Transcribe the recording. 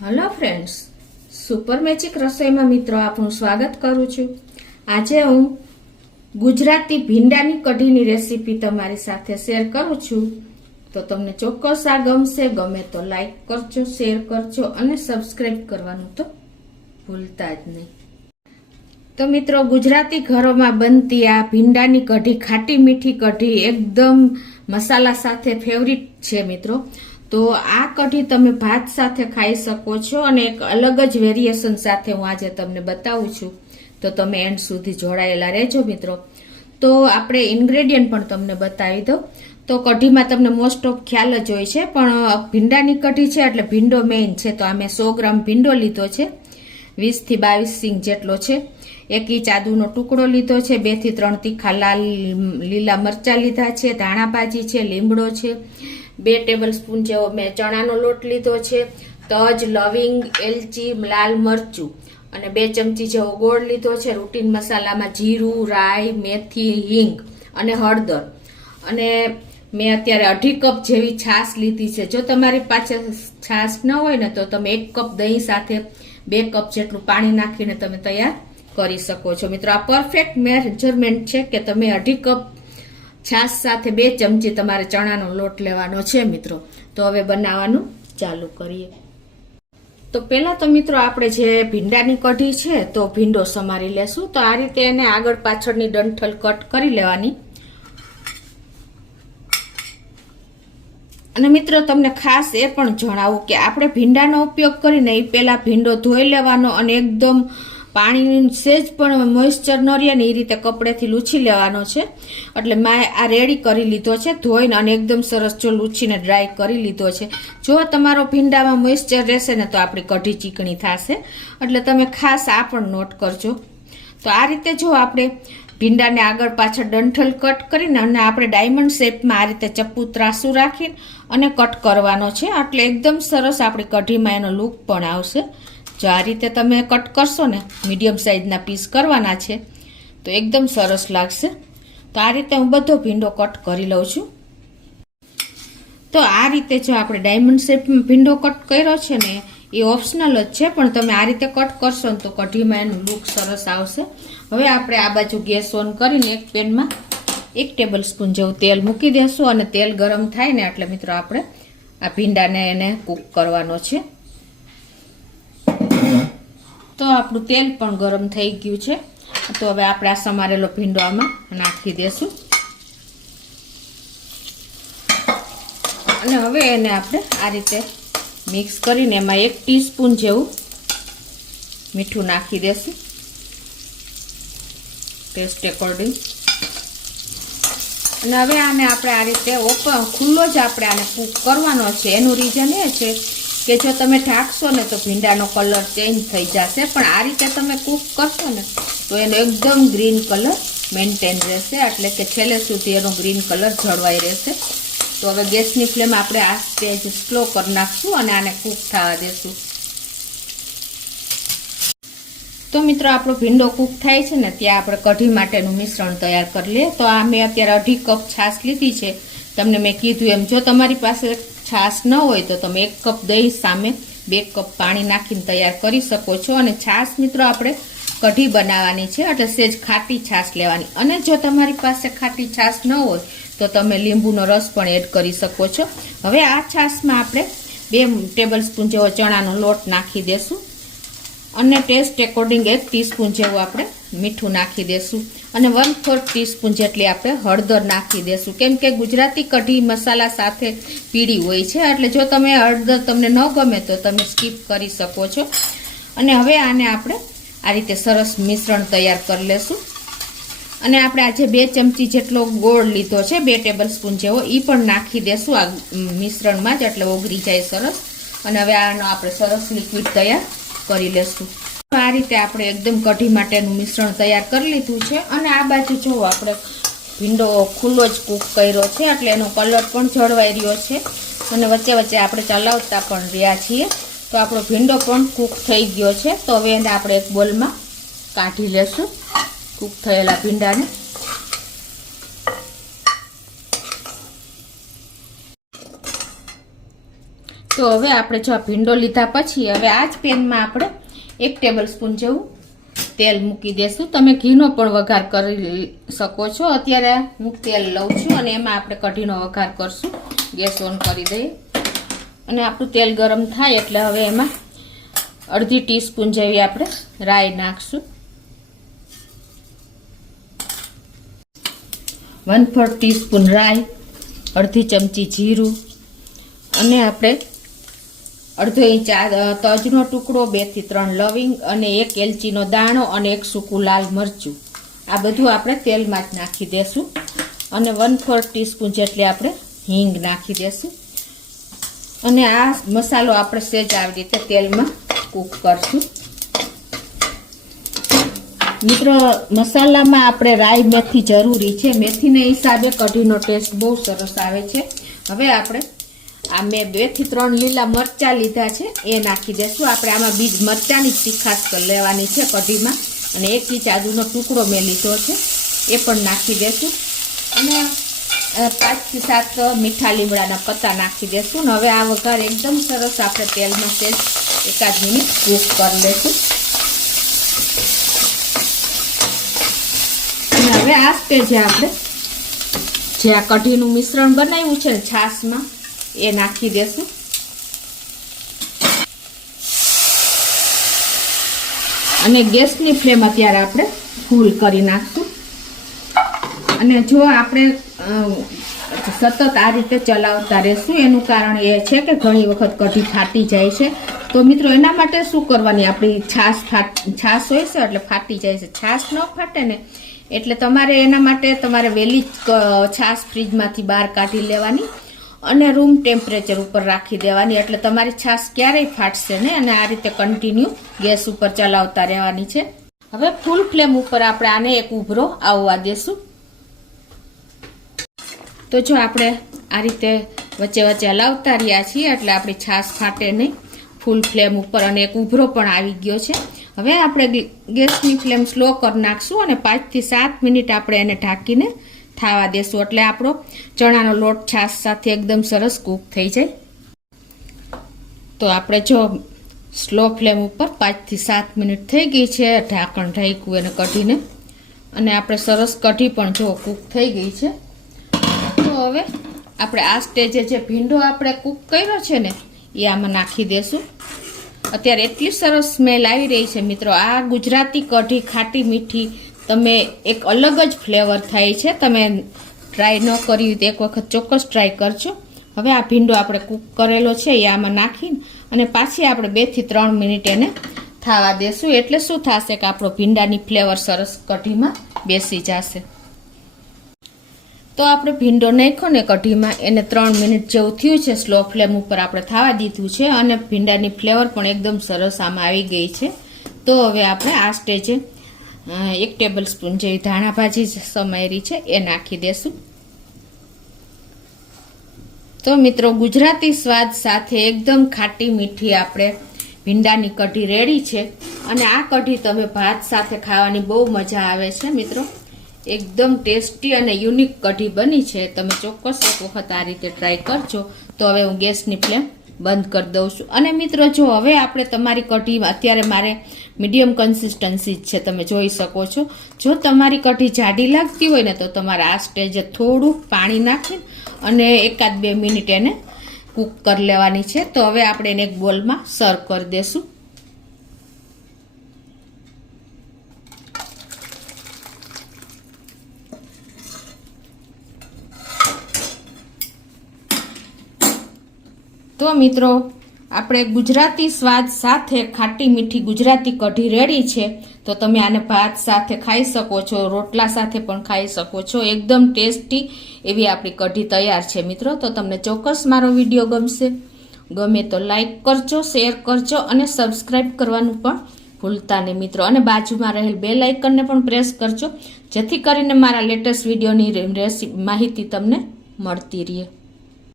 Hello friends, super magic રસોઈમાં મિત્રો આપનું સ્વાગત કરું છું। આજે હું ગુજરાતી ભીંડાની કઢીની રેસીપી તમારી સાથે શેર કરું છું। તો તમને ચોક્કસ આ ગમશે। ગમે તો લાઈક કરજો, શેર કરજો અને સબસ્ક્રાઇબ કરવાનું તો ભૂલતા જ નહીં। તો મિત્રો, ગુજરાતી ઘરોમાં બનતી આ ભીંડાની કઢી, ખાટી મીઠી કઢી એકદમ મસાલા સાથે ફેવરિટ છે મિત્રો। તો આ કઢી તમે ભાત સાથે ખાઈ શકો છો અને એક અલગ જ વેરિએશન સાથે હું આજે તમને બતાવું છું। તો તમે એન્ડ સુધી જોડાયેલા રહેજો મિત્રો। તો આપણે ઇન્ગ્રેડિયન્ટ પણ તમને બતાવી દઉં। તો કઢીમાં તમને મોસ્ટ ઓફ ખ્યાલ જ હોય છે, પણ ભીંડાની કઢી છે એટલે ભીંડો મેઇન છે। તો અમે 100 ગ્રામ ભીંડો લીધો છે, 20 થી 22 સિંગ જેટલો છે, 1 ઇંચ આદુનો ટુકડો લીધો છે, 2 થી 3 તીખા લાલ લીલા મરચા લીધા છે, ધાણા ભાજી છે, લીમડો છે, 2 ટેબલ સ્પૂન જેવો મેં ચણાનો લોટ લીધો છે, તજ, લવિંગ, એલચી, લાલ મરચું અને 2 ચમચી જેવો ગોળ લીધો છે। રૂટીન મસાલામાં જીરું, રાઈ, મેથી, હિંગ અને હળદર, અને મેં અત્યારે 2.5 કપ જેવી છાશ લીધી છે। જો તમારી પાસે છાશ ન હોય ને તો તમે 1 કપ દહીં સાથે 2 કપ જેટલું પાણી નાખીને તમે તૈયાર કરી શકો છો મિત્રો। આ પરફેક્ટ મેજરમેન્ટ છે કે તમે 2.5 કપ છાશ સાથે 2 ચમચી તમારે ચણાનો લોટ લેવાનો છે મિત્રો। તો હવે બનાવવાનું ચાલુ કરીએ। તો પહેલા તો મિત્રો આપણે જે ભીંડાની કઢી છે તો ભીંડો સમારી લેશું। તો આ રીતે એને આગળ પાછળની ડંઠલ કટ કરી લેવાની। અને મિત્રો, તમને ખાસ એ પણ જણાવું કે આપણે ભીંડાનો ઉપયોગ કરીને એ પહેલા ભીંડો ધોઈ લેવાનો અને એકદમ પાણી સેજ પણ મોઇસ્ચર ન રહે ને એ રીતે કપડેથી લૂછી લેવાનો છે। એટલે મેં આ રેડી કરી લીધો છે ધોઈને, અને એકદમ સરસ જો લૂછીને ડ્રાય કરી લીધો છે। જો તમારો ભીંડામાં મોઇસ્ચર રહેશે ને તો આપણી કઢી ચીકણી થશે, એટલે તમે ખાસ આ પણ નોટ કરજો। તો આ રીતે જો આપણે ભીંડાને આગળ પાછળ ડંઠલ કટ કરીને અને આપણે ડાયમંડ શેપમાં આ રીતે ચપ્પુ ત્રાસું રાખીને અને કટ કરવાનો છે, એટલે એકદમ સરસ આપણી કઢીમાં એનો લુક પણ આવશે। જો આ રીતે તમે કટ કરશો ને, મીડિયમ સાઇઝના પીસ કરવાના છે તો એકદમ સરસ લાગશે। તો આ રીતે હું બધો ભીંડો કટ કરી લઉં છું। તો આ રીતે જો આપણે ડાયમંડ શેપમાં ભીંડો કટ કર્યો છે ને એ ઓપ્શનલ જ છે, પણ તમે આ રીતે કટ કરશો ને તો કઢીમાં એનું લુક સરસ આવશે। હવે આપણે આ બાજુ ગેસ ઓન કરીને એક પેનમાં 1 ટેબલ સ્પૂન જેવું તેલ મૂકી દેશું, અને તેલ ગરમ થાય ને એટલે મિત્રો આપણે આ ભીંડાને એને કૂક કરવાનો છે। તો આપણું તેલ પણ ગરમ થઈ ગયું છે। તો હવે આપણે આ સમારેલો ભીંડો આમાં નાખી દેશું, અને હવે એને આપણે આ રીતે મિક્સ કરીને એમાં 1 ટીસ્પૂન જેવું મીઠું નાખી દેશું, ટેસ્ટ એકોર્ડિંગ। અને હવે આને આપણે આ રીતે ખુલ્લો જ આપણે આને કૂક કરવાનો છે। એનું રીઝન એ છે કે જો તમે ઢાંકશો ને તો ભીંડાનો કલર ચેન્જ થઈ જશે, પણ આ રીતે તમે કૂક કરશો ને તો એનો એકદમ ગ્રીન કલર મેન્ટેન રહેશે, એટલે કે છેલ્લે સુધી એનો ગ્રીન કલર જળવાઈ રહેશે। તો હવે ગેસની ફ્લેમ આપણે આ સ્ટેજ સ્લો કરી નાખશું અને આને કૂક થવા દેશું। તો મિત્રો, આપણો ભીંડો કૂક થાય છે ને ત્યાં આપણે કઢી માટેનું મિશ્રણ તૈયાર કરી લઈએ। તો આ મેં અત્યારે 2.5 કપ છાશ લીધી છે। તમને મેં કીધું એમ, જો તમારી પાસે છાશ ન હોય તો તમે 1 કપ દહીં સામે 2 કપ પાણી નાખીને તૈયાર કરી શકો છો। અને છાશ મિત્રો આપણે કઢી બનાવવાની છે એટલે સેજ ખાટી છાશ લેવાની, અને જો તમારી પાસે ખાટી છાશ ન હોય તો તમે લીંબુનો રસ પણ એડ કરી શકો છો। હવે આ છાશમાં આપણે 2 ટેબલ સ્પૂન જેવો ચણાનો લોટ નાખી દેશું, અને ટેસ્ટ એકોર્ડિંગ 1 ટીસ્પૂન જેવું આપણે મીઠું નાખી દેશું, અને 1/4 ટીસ્પૂન જેટલી આપણે હળદર નાખી દેશું, કેમ કે ગુજરાતી કઢી મસાલા સાથે પીળી હોય છે, એટલે જો તમે હળદર તમને ન ગમે તો તમે સ્કીપ કરી શકો છો। અને હવે આને આપણે આ રીતે સરસ મિશ્રણ તૈયાર કરી લેશું, અને આપણે આજે 2 ચમચી જેટલો ગોળ લીધો છે, 2 ટેબલ સ્પૂન જેવો, એ પણ નાખી દેશું આ મિશ્રણમાં જ, એટલે ઓગળી જાય સરસ। અને હવે આનો આપણે સરસ લિક્વિડ તૈયાર કરી લેશું। આ રીતે આપણે એકદમ કઢી માટેનું મિશ્રણ તૈયાર કરી લીધું છે, અને આ બાજુ જો આપણે ભીંડો ખુલ્લો જ કૂક કર્યો છે એટલે એનો કલર પણ જળવાઈ રહ્યો છે, અને વચ્ચે વચ્ચે આપણે ચલાવતા પણ રહ્યા છીએ। તો આપણો ભીંડો પણ કૂક થઈ ગયો છે। તો હવે એને આપણે એક બોલમાં કાઢી લેશું કૂક થયેલા ભીંડાને। તો તો હવે આપણે જો આ ભીંડો લીધા પછી હવે આ જ પેનમાં આપણે 1 ટેબલ સ્પૂન જેવું તેલ મૂકી દેશું. તમે ઘીનો પણ વઘાર કરી શકો છો. અત્યારે હું તેલ લઉં છું અને એમાં આપણે કઢીનો વઘાર કરશું. ગેસ ઓન કરી દઈએ અને આપણું તેલ ગરમ થાય એટલે હવે એમાં અડધી ટીસ્પૂન જેવી આપણે રાઈ નાખશું. 1/4 ટીસ્પૂન રાઈ, અડધી ચમચી જીરું અને આપણે અડધો ઇંચ તજનો ટુકડો, 2 થી 3 લવિંગ અને 1 એલચીનો દાણો અને 1 સૂકું લાલ મરચું. આ બધું આપણે તેલમાં જ નાખી દેશું અને 1/4 ટીસ્પૂન જેટલી આપણે હિંગ નાખી દેશું અને આ મસાલો આપણે સહેજ આવી રીતે તેલમાં કૂક કરશું. મિત્રો, મસાલામાં આપણે રાઈ મેથી જરૂરી છે. મેથીને હિસાબે કઢીનો ટેસ્ટ બહુ સરસ આવે છે. હવે આપણે આ મેં 2 થી 3 લીલા મરચાં લીધા છે એ નાખી દેશું. આપણે આમાં બીજ મરચાંની તીખાશ લેવાની છે કઢીમાં અને 1 ઇંચ આદુનો ટુકડો મેં લીધો છે એ પણ નાખી દેશું અને 5 થી 7 મીઠા લીમડાના પત્તા નાખી દેશું. અને હવે આ વઘાર એકદમ સરસ આપણે તેલમાં સહેજ 1 મિનિટ કૂક કરી લેશું. અને હવે આ સ્ટેજે આપણે જે આ કઢીનું મિશ્રણ બનાવ્યું છે ને છાશમાં એ નાખી દેશું. અને ગેસની ફ્લેમ અત્યારે આપણે ફૂલ કરી નાખશું. અને જો આપણે સતત આ રીતે ચલાવતા રહેશું એનું કારણ એ છે કે ઘણી વખત કઢી ફાટી જાય છે. તો મિત્રો, એના માટે શું કરવાની, આપણી છાશ હોય છે એટલે ફાટી જાય છે. છાશ ન ફાટે ને એટલે તમારે એના માટે તમારે વહેલી છાશ ફ્રીજમાંથી બહાર કાઢી લેવાની અને રૂમ ટેમ્પરેચર ઉપર રાખી દેવાની. એટલે તમારી છાશ ક્યારેય ફાટશે નહીં અને આ રીતે કન્ટિન્યુ ગેસ ઉપર ચલાવતા રહેવાની છે. હવે ફૂલ ફ્લેમ ઉપર આપણે આને એક ઉભરો આવવા દેશું. તો જો આપણે આ રીતે વચ્ચે વચ્ચે હલાવતા રહ્યા છીએ એટલે આપણી છાશ ફાટે નહીં. ફૂલ ફ્લેમ ઉપર અને એક ઉભરો પણ આવી ગયો છે. હવે આપણે ગેસની ફ્લેમ સ્લો કરી નાખશું અને 5 થી 7 મિનિટ આપણે એને ઢાંકીને થાવા દેશું એટલે આપણો ચણાનો લોટ છાશ સાથે એકદમ સરસ કૂક થઈ જાય. તો આપણે જો સ્લો ફ્લેમ ઉપર 5 થી 7 મિનિટ થઈ ગઈ છે, ઢાંકણ ઢાંક્યું એને કઢીને અને આપણે સરસ કઢી પણ જો કૂક થઈ ગઈ છે. તો હવે આપણે આ સ્ટેજે જે ભીંડો આપણે કૂક કર્યો છે ને એ આમાં નાખી દેશું. અત્યારે એટલી સરસ સ્મેલ આવી રહી છે મિત્રો. આ ગુજરાતી કઢી ખાટી મીઠી તમે એક અલગ જ ફ્લેવર થાય છે. તમે ટ્રાય ન કર્યું તો એક વખત ચોક્કસ ટ્રાય કરજો. હવે આ ભીંડો આપણે કૂક કરેલો છે એ આમાં નાખીને અને પાછી આપણે 2 થી 3 મિનિટ એને થાવા દેશું. એટલે શું થશે કે આપણો ભીંડાની ફ્લેવર સરસ કઢીમાં બેસી જશે. તો આપણે ભીંડો નાખ્યો ને કઢીમાં એને 3 મિનિટ જેવું થયું છે. સ્લો ફ્લેમ ઉપર આપણે થાવા દીધું છે અને ભીંડાની ફ્લેવર પણ એકદમ સરસ આમાં આવી ગઈ છે. તો હવે આપણે આ સ્ટેજે 1 ટેબલ સ્પૂન જેવી ધાણા ભાજી સમારી છે એ નાખી દેશું. તો મિત્રો, ગુજરાતી સ્વાદ સાથે એકદમ ખાટી મીઠી આપણે ભીંડાની કઢી રેડી છે અને આ કઢી તમે ભાત સાથે ખાવાની બહુ મજા આવે છે મિત્રો. એકદમ ટેસ્ટી અને યુનિક કઢી બની છે. તમે ચોક્કસ એક વખત આ રીતે ટ્રાય કરજો. તો હવે હું ગેસની ફ્લેમ બંધ કરી દઉં છું. અને મિત્રો, જો હવે આપણે તમારી કઢી અત્યારે મારે મીડિયમ કન્સિસ્ટન્સી છે, તમે જોઈ શકો છો. જો તમારી કઢી જાડી લાગતી હોય ને તો તમારે આ સ્ટેજે થોડું પાણી નાખી અને 1-2 મિનિટ એને કૂક કરી લેવાની છે. તો હવે આપણે એને એક બોલમાં સર્વ કરી દેશું. તો મિત્રો, આપણે ગુજરાતી સ્વાદ સાથે ખાટી મીઠી ગુજરાતી કઢી રેડી છે. તો તમે આને ભાત સાથે ખાઈ શકો છો, રોટલા સાથે પણ ખાઈ શકો છો. એકદમ ટેસ્ટી એવી આપણી કઢી તૈયાર છે મિત્રો. તો તમને ચોક્કસ મારો વિડીયો ગમે તો લાઈક કરજો, શેર કરજો અને સબસ્ક્રાઈબ કરવાનું પણ ભૂલતા નહીં મિત્રો. અને બાજુમાં રહેલ બેલ આઇકનને પણ પ્રેસ કરજો જેથી કરીને મારા લેટેસ્ટ વિડીયોની માહિતી તમને મળતી રહે.